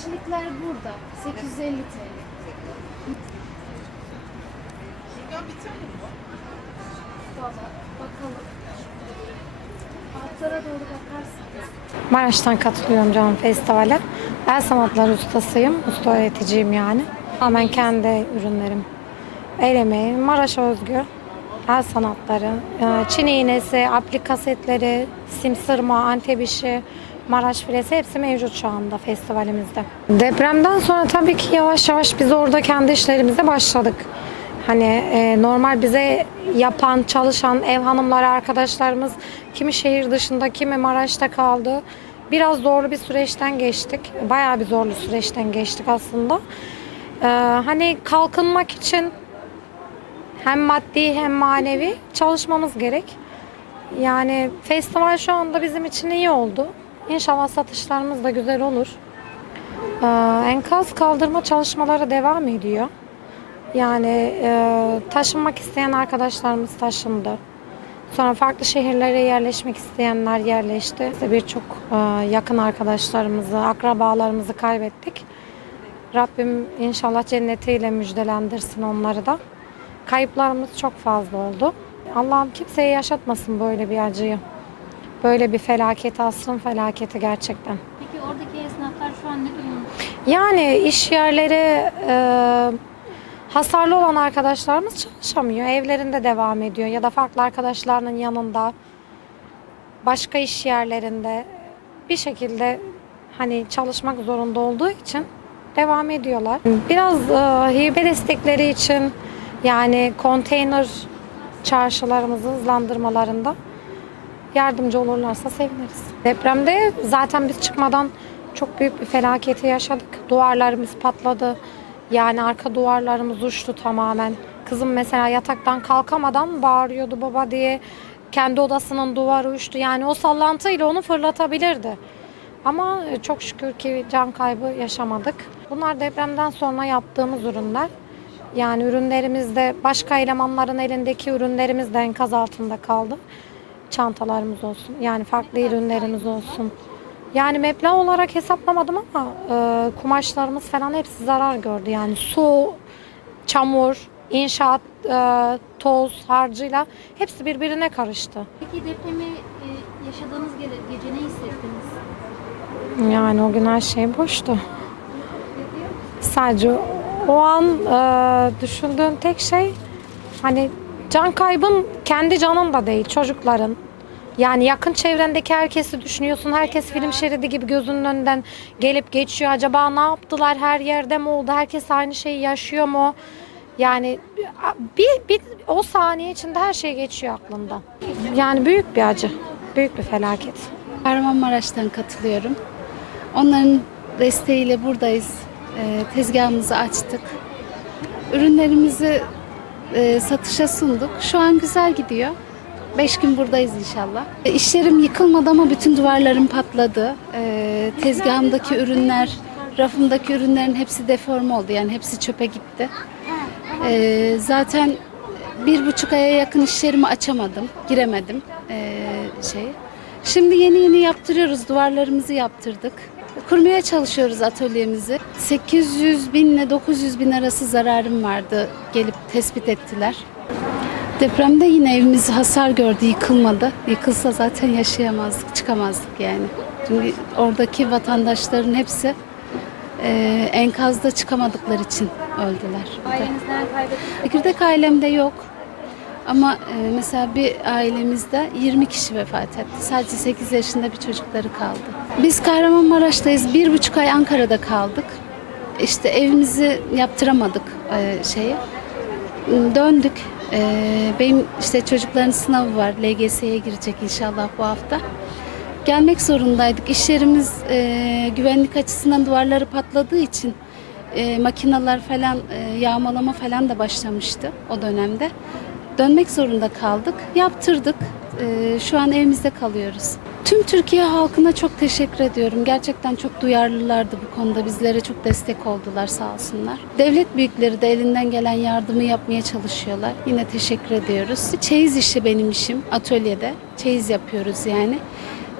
Kişilikler burada. 850 TL. Valla bakalım. Altlara doğru bakarsınız. Maraş'tan katılıyorum canım festivale. El sanatları ustasıyım. Usta öğreticiyim yani. Tamamen kendi ürünlerim. El emeği, Maraş'a özgü. El sanatları, e, Çin iğnesi, aplik kasetleri, simsırma, antep işi, Maraş filesi hepsi mevcut şu anda festivalimizde. Depremden sonra tabii ki yavaş yavaş biz orada kendi işlerimize başladık. Hani e, normal bize yapan, çalışan ev hanımları arkadaşlarımız kimi şehir dışında, kimi Maraş'ta kaldı. Biraz zorlu bir süreçten geçtik. Bayağı bir zorlu süreçten geçtik aslında. E, hani kalkınmak için hem maddi hem manevi çalışmamız gerek. Yani festival şu anda bizim için iyi oldu. İnşallah satışlarımız da güzel olur. Ee, enkaz kaldırma çalışmaları devam ediyor. Yani e, taşınmak isteyen arkadaşlarımız taşındı. Sonra farklı şehirlere yerleşmek isteyenler yerleşti. Birçok e, yakın arkadaşlarımızı, akrabalarımızı kaybettik. Rabbim inşallah cennetiyle müjdelendirsin onları da. Kayıplarımız çok fazla oldu. Allah'ım kimseye yaşatmasın böyle bir acıyı. Böyle bir felaket, asrın felaketi gerçekten. Peki oradaki esnaflar şu an ne durumda? Yani iş yerleri e, hasarlı olan arkadaşlarımız çalışamıyor. Evlerinde devam ediyor ya da farklı arkadaşlarının yanında başka iş yerlerinde bir şekilde hani çalışmak zorunda olduğu için devam ediyorlar. Biraz e, hibe destekleri için yani konteyner çarşılarımızı hızlandırmalarında yardımcı olurlarsa seviniriz. Depremde zaten biz çıkmadan çok büyük bir felaketi yaşadık. Duvarlarımız patladı. Yani arka duvarlarımız uçtu tamamen. Kızım mesela yataktan kalkamadan bağırıyordu baba diye. Kendi odasının duvarı uçtu. Yani o sallantıyla onu fırlatabilirdi. Ama e, çok şükür ki can kaybı yaşamadık. Bunlar depremden sonra yaptığımız ürünler. Yani ürünlerimizde başka elemanların elindeki ürünlerimiz de enkaz altında kaldı. Çantalarımız olsun. Yani farklı ürünlerimiz olsun. Yani meblağ olarak hesaplamadım ama e, kumaşlarımız falan hepsi zarar gördü. Yani su, çamur, inşaat, e, toz harcıyla hepsi birbirine karıştı. Peki depremi e, yaşadığınız ge- gece ne hissettiniz? Yani o gün her şey boştu. Sadece o an e, düşündüğün tek şey hani can kaybın kendi canın da değil çocukların. Yani yakın çevrendeki herkesi düşünüyorsun. Herkes film şeridi gibi gözünün önünden gelip geçiyor. Acaba ne yaptılar? Her yerde mi oldu? Herkes aynı şeyi yaşıyor mu? Yani bir, bir o saniye içinde her şey geçiyor aklından. Yani büyük bir acı. Büyük bir felaket. Kahramanmaraş'tan katılıyorum. Onların desteğiyle buradayız. Ee, tezgahımızı açtık. Ürünlerimizi e, satışa sunduk. Şu an güzel gidiyor. Beş gün buradayız inşallah. E, İşlerim yıkılmadı ama bütün duvarlarım patladı. E, tezgahımdaki ürünler, rafımdaki ürünlerin hepsi deforme oldu. Yani hepsi çöpe gitti. E, zaten bir buçuk aya yakın işlerimi açamadım. Giremedim e, şey. Şimdi yeni yeni yaptırıyoruz. Duvarlarımızı yaptırdık. Kurmaya çalışıyoruz atölyemizi. 800 bin ile 900 bin arası zararım vardı. Gelip tespit ettiler. Depremde yine evimiz hasar gördü, yıkılmadı. Yıkılsa zaten yaşayamazdık, çıkamazdık yani. Çünkü oradaki vatandaşların hepsi e, enkazda çıkamadıkları için öldüler. Ailenizden kaybettiniz. Çekirdek ailemde yok. Ama e, mesela bir ailemizde 20 kişi vefat etti. Sadece 8 yaşında bir çocukları kaldı. Biz Kahramanmaraş'tayız. Bir buçuk ay Ankara'da kaldık. İşte evimizi yaptıramadık e, şeye. Döndük. E, benim işte çocukların sınavı var. LGS'ye girecek inşallah bu hafta. Gelmek zorundaydık. İş yerimiz e, güvenlik açısından duvarları patladığı için makineler falan yağmalama falan da başlamıştı o dönemde. Dönmek zorunda kaldık. Yaptırdık. E, şu an evimizde kalıyoruz. Tüm Türkiye halkına çok teşekkür ediyorum. Gerçekten çok duyarlılardı bu konuda. Bizlere çok destek oldular sağ olsunlar. Devlet büyükleri de elinden gelen yardımı yapmaya çalışıyorlar. Yine teşekkür ediyoruz. Çeyiz işi benim işim atölyede. Çeyiz yapıyoruz yani.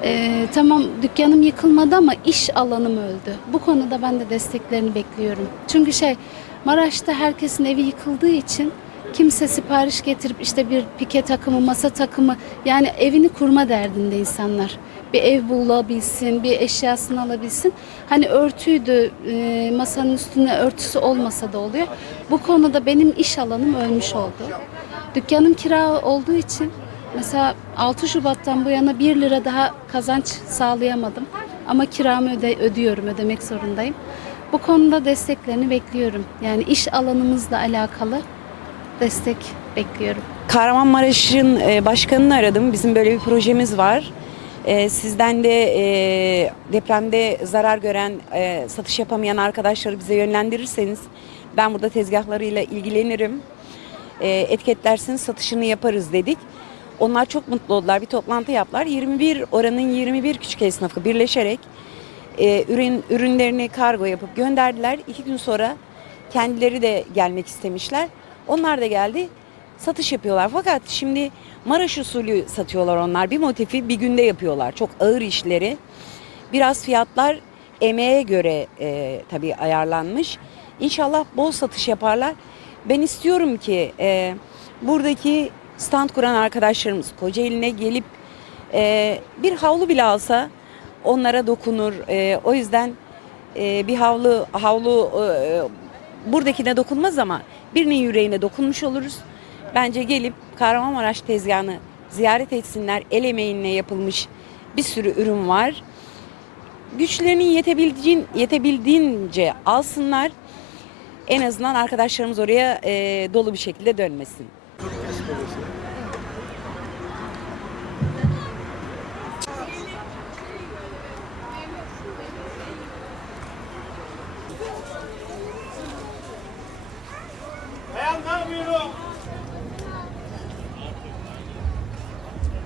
Ee, tamam dükkanım yıkılmadı ama iş alanım öldü. Bu konuda ben de desteklerini bekliyorum. Çünkü şey Maraş'ta herkesin evi yıkıldığı için kimse sipariş getirip işte bir pike takımı, masa takımı yani evini kurma derdinde insanlar. Bir ev bulabilsin, bir eşyasını alabilsin. Hani örtüydü, e, masanın üstüne örtüsü olmasa da oluyor. Bu konuda benim iş alanım ölmüş oldu. Dükkanım kira olduğu için mesela 6 Şubat'tan bu yana 1 lira daha kazanç sağlayamadım. Ama kiramı öde, ödüyorum, ödemek zorundayım. Bu konuda desteklerini bekliyorum. Yani iş alanımızla alakalı destek bekliyorum. Kahramanmaraş'ın e, başkanını aradım. Bizim böyle bir projemiz var. E, Sizden de e, depremde zarar gören, satış yapamayan arkadaşları bize yönlendirirseniz ben burada tezgahlarıyla ilgilenirim. Etiketlersiniz, satışını yaparız dedik. Onlar çok mutlu oldular. Bir toplantı yaptılar. 21 oranın 21 küçük esnafı birleşerek ürün ürünlerini kargo yapıp gönderdiler. İki gün sonra kendileri de gelmek istemişler. Onlar da geldi. Satış yapıyorlar. Fakat şimdi Maraş usulü satıyorlar onlar. Bir motifi bir günde yapıyorlar. Çok ağır işleri. Biraz fiyatlar emeğe göre e, tabii ayarlanmış. İnşallah bol satış yaparlar. Ben istiyorum ki e, buradaki stand kuran arkadaşlarımız Kocaeli'ne gelip e, bir havlu bile alsa onlara dokunur. E, o yüzden e, bir havlu havlu e, buradakine dokunmaz ama birinin yüreğine dokunmuş oluruz. Bence gelip Kahramanmaraş tezgahını ziyaret etsinler. El emeğinle yapılmış bir sürü ürün var. Güçlerinin yetebildiğin, yetebildiğince alsınlar. En azından arkadaşlarımız oraya e, dolu bir şekilde dönmesin.